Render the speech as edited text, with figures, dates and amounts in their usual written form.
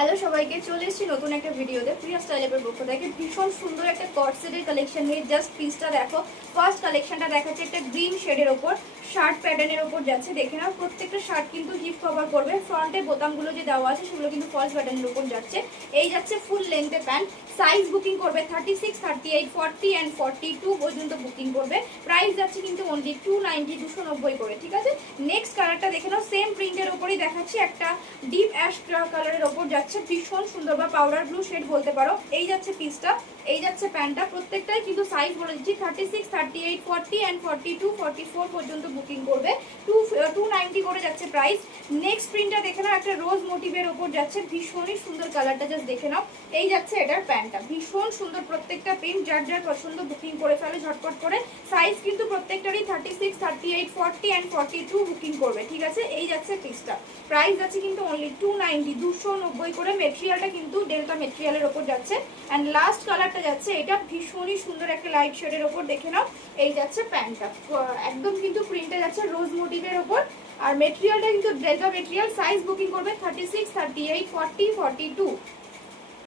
Hello সবাইকে, চলে এসেছি নতুন একটা ভিডিওতে। প্রিয়া স্টাইলের পক্ষ থেকে ভীষণ সুন্দর একটা কটসেটের কালেকশন নিয়ে। জাস্ট পিসটা দেখো। ফার্স্ট কালেকশনটা দেখাচ্ছে একটা গ্রিন শেডের ওপর শার্ট প্যাটার্নের ওপর যাচ্ছে। দেখে নাও, প্রত্যেকটা শার্ট কিন্তু জিপ কভার করবে। ফ্রন্টে বোতামগুলো যে দেওয়া আছে সেগুলো কিন্তু ফলস প্যাটার্নের ওপর যাচ্ছে। এই যাচ্ছে ফুল লেন্থে প্যান্ট। সাইজ বুকিং করবে 36, 38, 40 অ্যান্ড 42 পর্যন্ত বুকিং করবে। প্রাইস যাচ্ছে কিন্তু অনলি 290, 290 করে। ঠিক আছে, নেক্সট কালারটা দেখে নাও। সেম প্রিন্টের ওপরই দেখাচ্ছি, একটা ডিপ অ্যাশ কালারের ওপর যাচ্ছে, ভীষণ সুন্দর, বা পাউডার ব্লু শেড বলতে পারো। এই যাচ্ছে পিসটা, এই যাচ্ছে প্যান্টটা। প্রত্যেকটাই কিন্তু সাইজ বলে দিচ্ছি 36, 38, 40 অ্যান্ড 42, 44 পর্যন্ত বুকিং করবে। 290 করে যাচ্ছে প্রাইস। নেক্সট প্রিন্টটা দেখে নাও, একটা রোজ মোটিভের ওপর যাচ্ছে, ভীষণই সুন্দর কালারটা, জাস্ট দেখে নাও। এই যাচ্ছে এটার প্যান্টটা, ভীষণ সুন্দর। প্রত্যেকটা প্রিন্ট যার যার পছন্দ বুকিং করে ফেলে ঝটপট করে। সাইজ কিন্তু প্রত্যেকটারই 36, 38, 40 অ্যান্ড 42 বুকিং করবে। ঠিক আছে, এই যাচ্ছে পিসটা। প্রাইস যাচ্ছে কিন্তু অনলি 290, 290 করে। মেটেরিয়ালটা কিন্তু ডেল্টা মেটেরিয়ালের ওপর যাচ্ছে। অ্যান্ড লাস্ট কালারটা যাচ্ছে এটা, ভীষণই সুন্দর একটা লাইট শেডের ওপর, দেখে নাও। এই যাচ্ছে প্যান্টটা, একদম কিন্তু প্রিন্টে যাচ্ছে রোজ মোটিভের ওপর। আর মেটেরিয়ালটা কিন্তু ডেল্টা মেটেরিয়াল। সাইজ বুকিং করবে 36, 38, 40, 42।